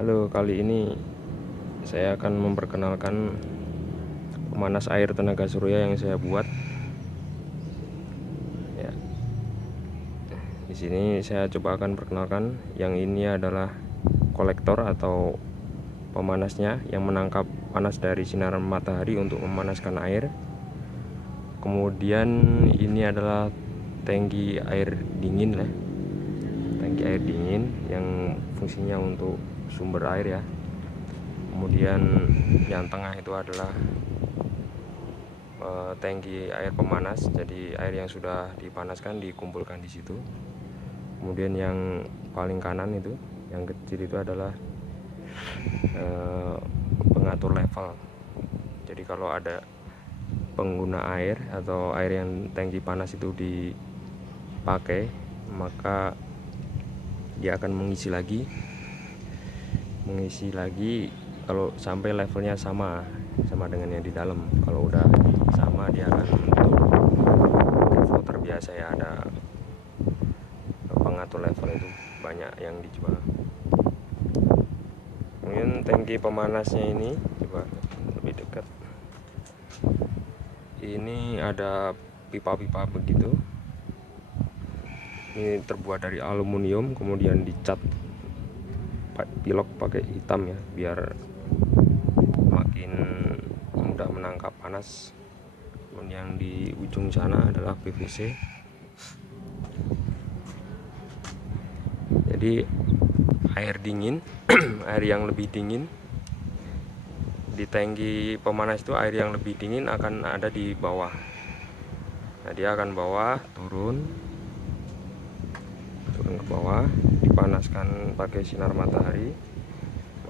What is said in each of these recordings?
Halo, kali ini saya akan memperkenalkan pemanas air tenaga surya yang saya buat. Ya, di sini saya coba akan perkenalkan. Yang ini adalah kolektor atau pemanasnya yang menangkap panas dari sinar matahari untuk memanaskan air. Kemudian ini adalah tangki air dingin ya. Tangki air dingin yang fungsinya untuk sumber air ya. Kemudian yang tengah itu adalah tangki air pemanas, jadi air yang sudah dipanaskan dikumpulkan di situ. Kemudian yang paling kanan itu, yang kecil itu adalah pengatur level. Jadi kalau ada pengguna air atau air yang tangki panas itu dipakai, maka dia akan mengisi lagi kalau sampai levelnya sama dengan yang di dalam. Kalau udah sama, dia akan untuk level terbiasa ya, ada pengatur level itu banyak yang dijual. Kemudian tangki pemanasnya ini, coba lebih dekat, ini ada pipa-pipa begitu. Ini terbuat dari aluminium, kemudian dicat pilok pakai hitam ya, biar makin mudah menangkap panas. Kemudian di ujung sana adalah PVC. Jadi air dingin air yang lebih dingin di tangki pemanas itu, air yang lebih dingin akan ada di bawah. Nah, dia akan turun ke bawah, dipanaskan pakai sinar matahari,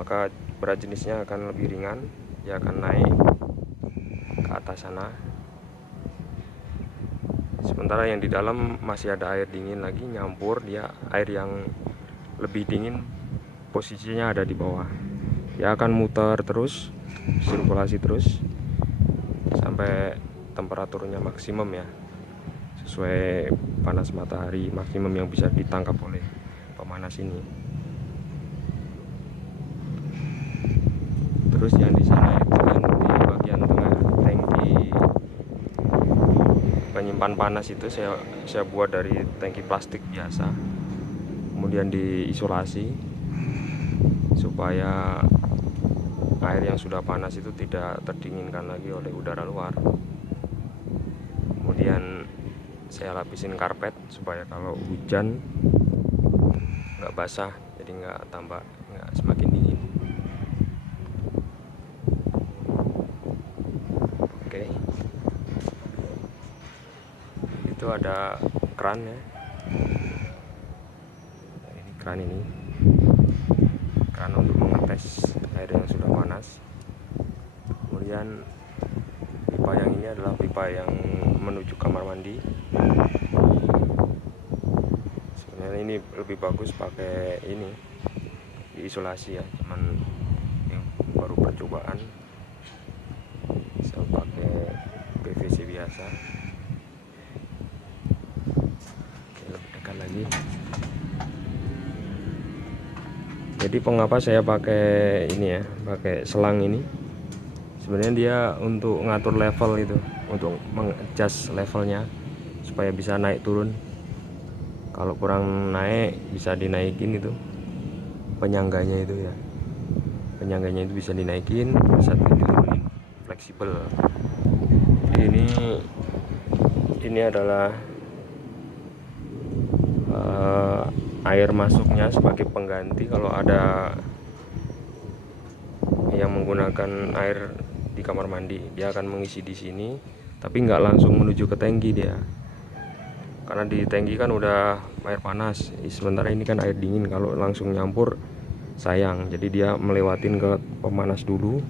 maka berat jenisnya akan lebih ringan. Dia akan naik ke atas sana. Sementara yang di dalam masih ada air dingin lagi nyampur, dia air yang lebih dingin posisinya ada di bawah. Dia akan muter terus, sirkulasi terus sampai temperaturnya maksimum ya, sesuai panas matahari maksimum yang bisa ditangkap oleh pemanas ini. Terus yang di sana itu kan di bagian tengah tangki penyimpan panas itu saya buat dari tangki plastik biasa, kemudian diisolasi supaya air yang sudah panas itu tidak terdinginkan lagi oleh udara luar. Kemudian saya lapisin karpet supaya kalau hujan nggak basah, jadi nggak semakin dingin. Oke, itu ada keran ya. Ini keran untuk mengetes air yang sudah panas. Kemudian pipa yang ini adalah pipa yang menuju kamar mandi. Sebenarnya ini lebih bagus pakai ini diisolasi ya, cuman yang baru percobaan saya pakai PVC biasa. Oke, lebih dekat lagi. Jadi mengapa saya pakai ini ya, pakai selang ini? Sebenarnya dia untuk ngatur level itu, untuk mengadjust levelnya supaya bisa naik turun. Kalau kurang naik bisa dinaikin itu penyangganya itu ya. Penyangganya itu bisa dinaikin, bisa diturunin, fleksibel. Ini adalah air masuknya sebagai pengganti kalau ada yang menggunakan air di kamar mandi. Dia akan mengisi di sini, tapi nggak langsung menuju ke tangki dia, karena di tangki kan udah air panas. Sementara ini kan air dingin, kalau langsung nyampur sayang. Jadi dia melewatin ke pemanas dulu.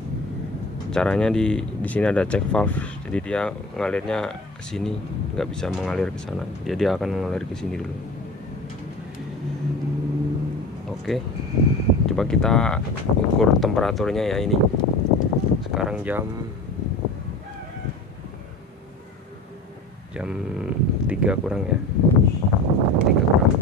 Caranya di sini ada check valve, jadi dia ngalirnya ke sini, nggak bisa mengalir ke sana. Dia akan mengalir ke sini dulu. Oke, coba kita ukur temperaturnya ya. Ini sekarang jam 3 kurang ya, 3 kurang.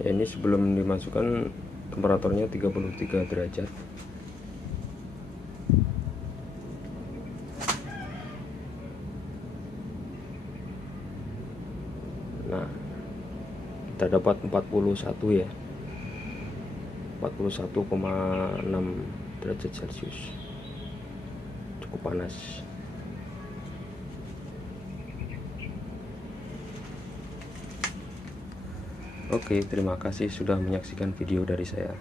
Ya, ini sebelum dimasukkan temperaturnya 33 derajat. Nah, kita dapat 41 ya, 41,6 derajat Celcius, cukup panas. Oke, terima kasih sudah menyaksikan video dari saya.